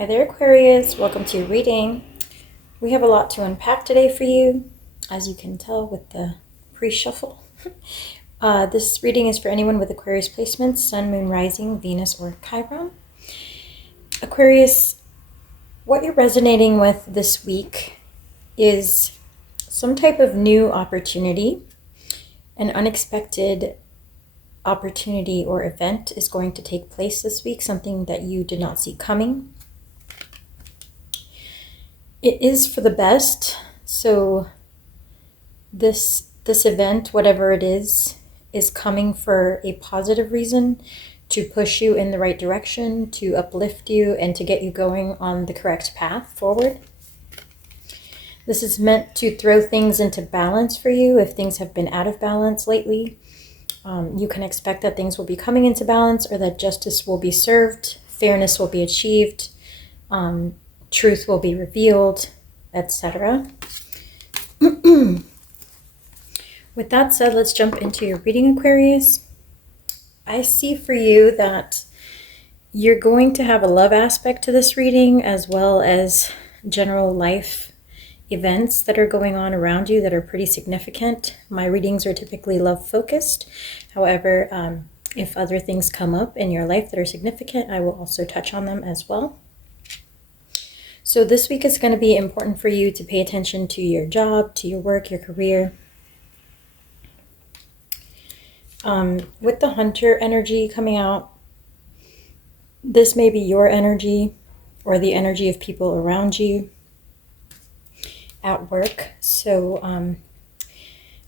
Hi there, Aquarius. Welcome to your reading. We have a lot to unpack today for you, as you can tell with the pre-shuffle. This reading is for anyone with Aquarius placements, Sun, Moon, Rising, Venus, or Chiron. Aquarius, what you're resonating with this week is some type of new opportunity. An unexpected opportunity or event is going to take place this week, something that you did not see coming. It is for the best, so this event, whatever it is coming for a positive reason, to push you in the right direction, to uplift you, and to get you going on the correct path forward. This is meant to throw things into balance for you if things have been out of balance lately. You can expect that things will be coming into balance, or that justice will be served, fairness will be achieved, truth will be revealed, etc. With that said, let's jump into your reading, Aquarius. I see for you that you're going to have a love aspect to this reading, as well as general life events that are going on around you that are pretty significant. My readings are typically love focused. However, if other things come up in your life that are significant, I will also touch on them as well. So this week is going to be important for you to pay attention to your job, to your work, your career. With the Hunter energy coming out, this may be your energy or the energy of people around you at work. So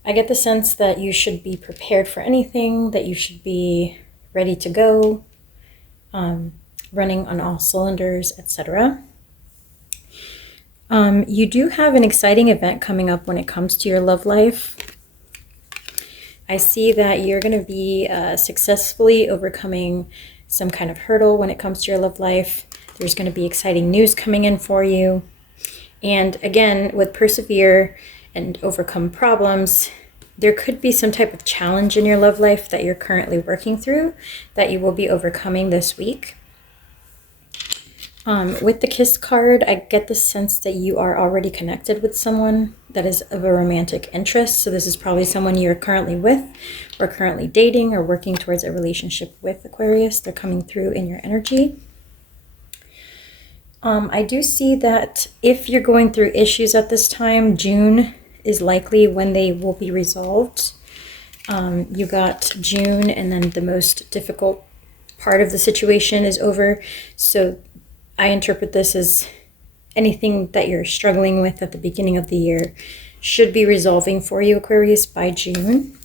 I get the sense that you should be prepared for anything, that you should be ready to go, running on all cylinders, etc. You do have an exciting event coming up when it comes to your love life. I see that you're going to be successfully overcoming some kind of hurdle when it comes to your love life. There's going to be exciting news coming in for you. And again, with persevere and overcome problems, there could be some type of challenge in your love life that you're currently working through that you will be overcoming this week. With the Kiss card, I get the sense that you are already connected with someone that is of a romantic interest. So this is probably someone you're currently with, or currently dating, or working towards a relationship with, Aquarius. They're coming through in your energy. I do see that if you're going through issues at this time, June is likely when they will be resolved. You got June, and then the most difficult part of the situation is over. So I interpret this as anything that you're struggling with at the beginning of the year should be resolving for you, Aquarius, by June.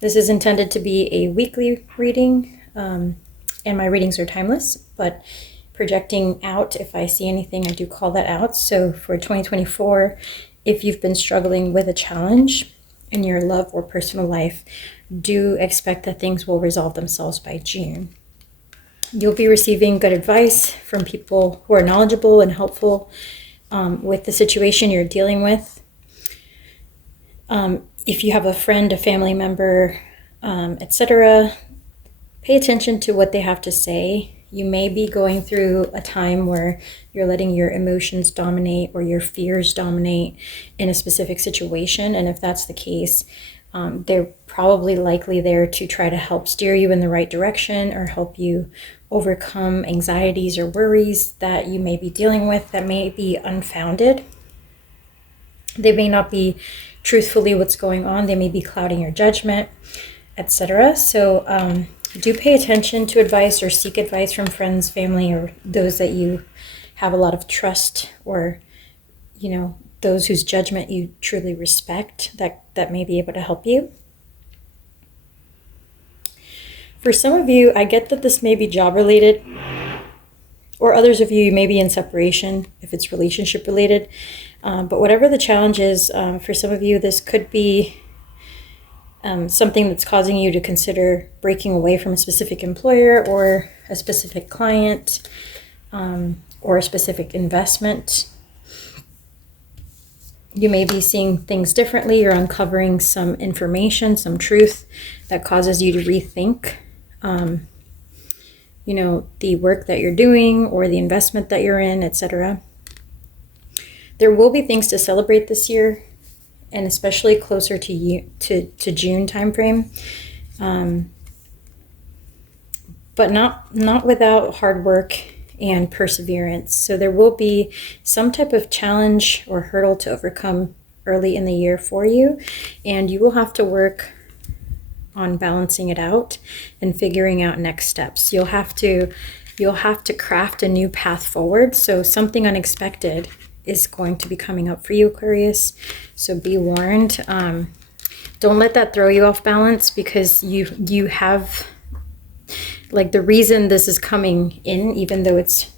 This is intended to be a weekly reading, and my readings are timeless, but projecting out, if I see anything, I do call that out. So for 2024, if you've been struggling with a challenge in your love or personal life, do expect that things will resolve themselves by June. You'll be receiving good advice from people who are knowledgeable and helpful with the situation you're dealing with. If you have a friend, a family member, etc., pay attention to what they have to say. You may be going through a time where you're letting your emotions dominate or your fears dominate in a specific situation. And if that's the case, they're probably likely there to try to help steer you in the right direction, or help you overcome anxieties or worries that you may be dealing with that may be unfounded. They may not be truthfully what's going on. They may be clouding your judgment, etc. So do pay attention to advice, or seek advice from friends, family, or those that you have a lot of trust, or those whose judgment you truly respect, that may be able to help you. For some of you, I get that this may be job related, or others of you may be in separation if it's relationship related. But whatever the challenge is, for some of you, this could be something that's causing you to consider breaking away from a specific employer, or a specific client, or a specific investment. You may be seeing things differently. You're uncovering some information, some truth that causes you to rethink you know, the work that you're doing or the investment that you're in, etc. There will be things to celebrate this year, and especially closer to June timeframe. But not without hard work and perseverance. So there will be some type of challenge or hurdle to overcome early in the year for you, and you will have to work on balancing it out and figuring out next steps. You'll have to craft a new path forward. So something unexpected is going to be coming up for you, Aquarius. So be warned. Don't let that throw you off balance, because you have, like, the reason this is coming in, even though it's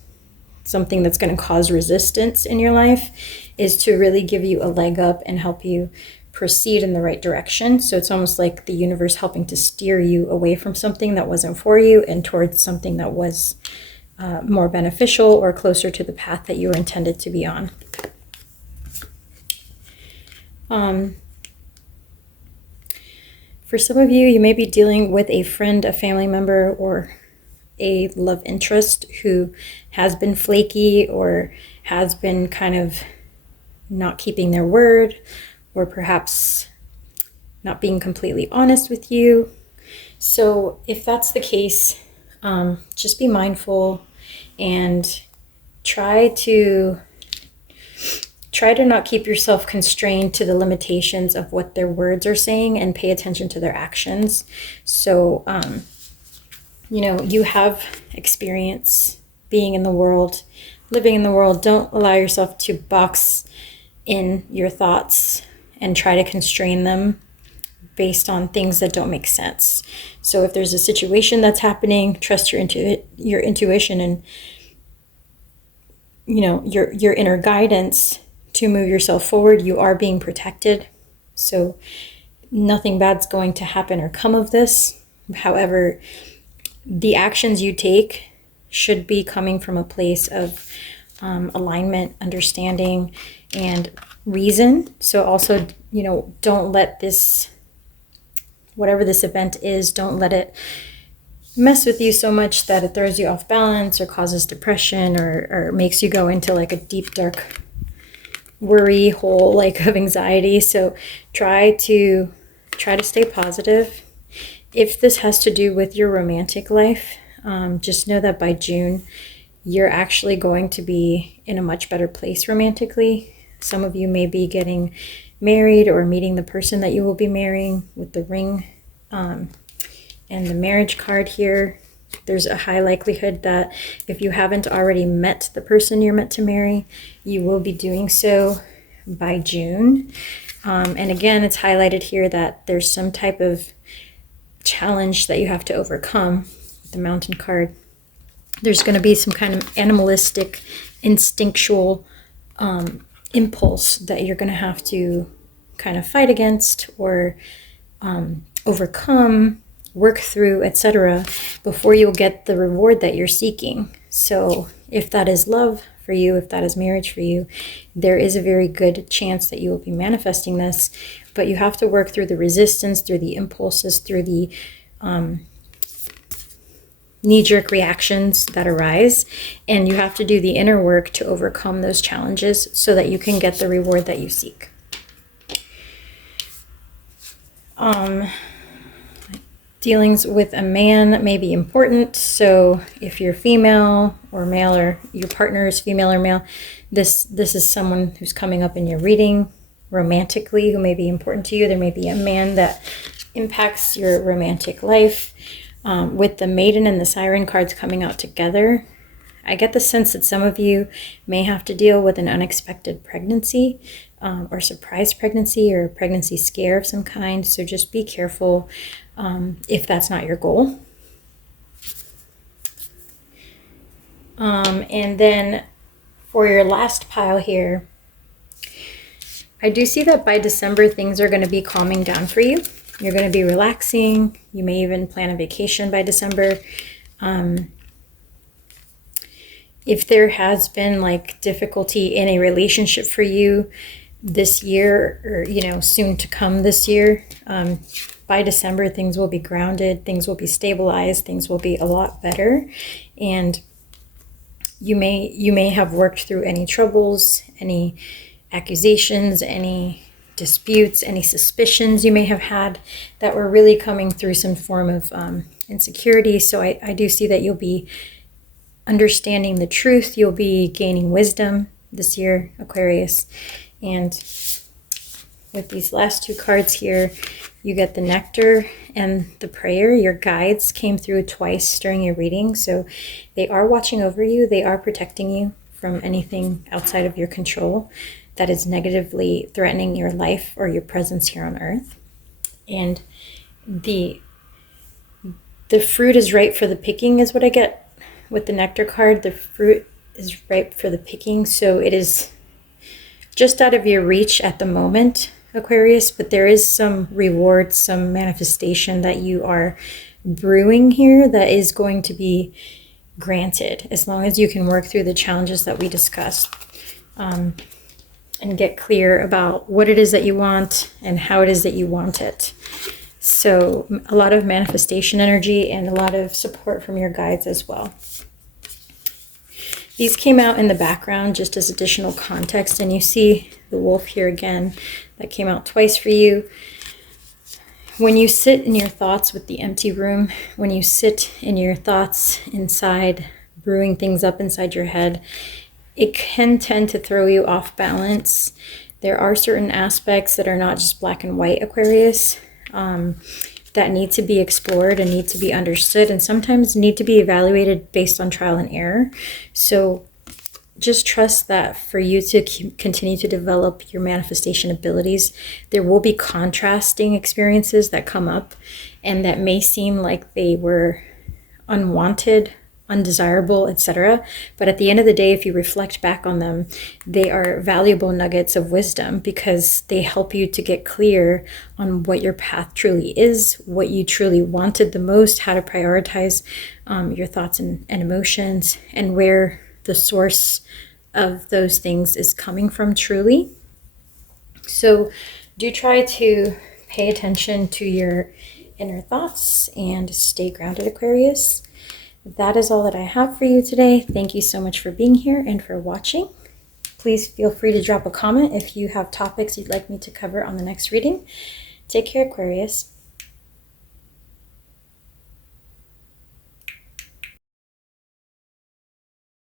something that's going to cause resistance in your life, is to really give you a leg up and help you proceed in the right direction. So it's almost like the universe helping to steer you away from something that wasn't for you and towards something that was more beneficial or closer to the path that you were intended to be on. For some of you, you may be dealing with a friend, a family member, or a love interest who has been flaky or has been kind of not keeping their word, or perhaps not being completely honest with you. So if that's the case, just be mindful and try to not keep yourself constrained to the limitations of what their words are saying, and pay attention to their actions. So, you know, you have experience being in the world, living in the world. Don't allow yourself to box in your thoughts and try to constrain them based on things that don't make sense. So if there's a situation that's happening, trust your intuition and, you know, your inner guidance to move yourself forward. You are being protected, so nothing bad's going to happen or come of this. However, the actions you take should be coming from a place of alignment, understanding, and reason. So also, you know, don't let this, whatever this event is, don't let it mess with you so much that it throws you off balance or causes depression or makes you go into like a deep, dark worry hole, like, of anxiety. So try to stay positive. If this has to do with your romantic life, just know that by June, you're actually going to be in a much better place romantically. Some of you may be getting married or meeting the person that you will be marrying with the ring and the marriage card here. There's a high likelihood that if you haven't already met the person you're meant to marry, you will be doing so by June. And again, it's highlighted here that there's some type of challenge that you have to overcome with the Mountain card. There's going to be some kind of animalistic, instinctual impulse that you're going to have to kind of fight against or overcome, work through, etc., before you'll get the reward that you're seeking. So if that is love for you, if that is marriage for you, there is a very good chance that you will be manifesting this, but you have to work through the resistance, through the impulses, through the knee-jerk reactions that arise, and you have to do the inner work to overcome those challenges so that you can get the reward that you seek. Dealings with a man may be important. So if you're female or male, or your partner is female or male, this is someone who's coming up in your reading romantically who may be important to you. There may be a man that impacts your romantic life. With the Maiden and the Siren cards coming out together, I get the sense that some of you may have to deal with an unexpected pregnancy or surprise pregnancy or pregnancy scare of some kind. So just be careful if that's not your goal. And then for your last pile here, I do see that by December, things are going to be calming down for you. You're going to be relaxing. You may even plan a vacation by December. If there has been like difficulty in a relationship for you, this year, or, soon to come this year. By December, things will be grounded, things will be stabilized, things will be a lot better. And you may have worked through any troubles, any accusations, any disputes, any suspicions you may have had that were really coming through some form of insecurity. So I do see that you'll be understanding the truth. You'll be gaining wisdom this year, Aquarius. And with these last two cards here, you get the nectar and the prayer. Your guides came through twice during your reading. So they are watching over you. They are protecting you from anything outside of your control that is negatively threatening your life or your presence here on earth. And the fruit is ripe for the picking is what I get with the nectar card. The fruit is ripe for the picking. So it is just out of your reach at the moment, Aquarius, but there is some reward, some manifestation that you are brewing here that is going to be granted as long as you can work through the challenges that we discussed, and get clear about what it is that you want and how it is that you want it. So a lot of manifestation energy and a lot of support from your guides as well. These came out in the background just as additional context, and you see the wolf here again. That came out twice for you. When you sit in your thoughts with the empty room, when you sit in your thoughts inside, brewing things up inside your head, it can tend to throw you off balance. There are certain aspects that are not just black and white, Aquarius, that need to be explored and need to be understood, and sometimes need to be evaluated based on trial and error. So just trust that for you to continue to develop your manifestation abilities, there will be contrasting experiences that come up and that may seem like they were unwanted, undesirable, etc. But at the end of the day, if you reflect back on them, they are valuable nuggets of wisdom because they help you to get clear on what your path truly is, what you truly wanted the most, how to prioritize your thoughts and emotions, and where the source of those things is coming from truly. So do try to pay attention to your inner thoughts and stay grounded, Aquarius. That is all that I have for you today. Thank you so much for being here and for watching. Please feel free to drop a comment if you have topics you'd like me to cover on the next reading. Take care, Aquarius.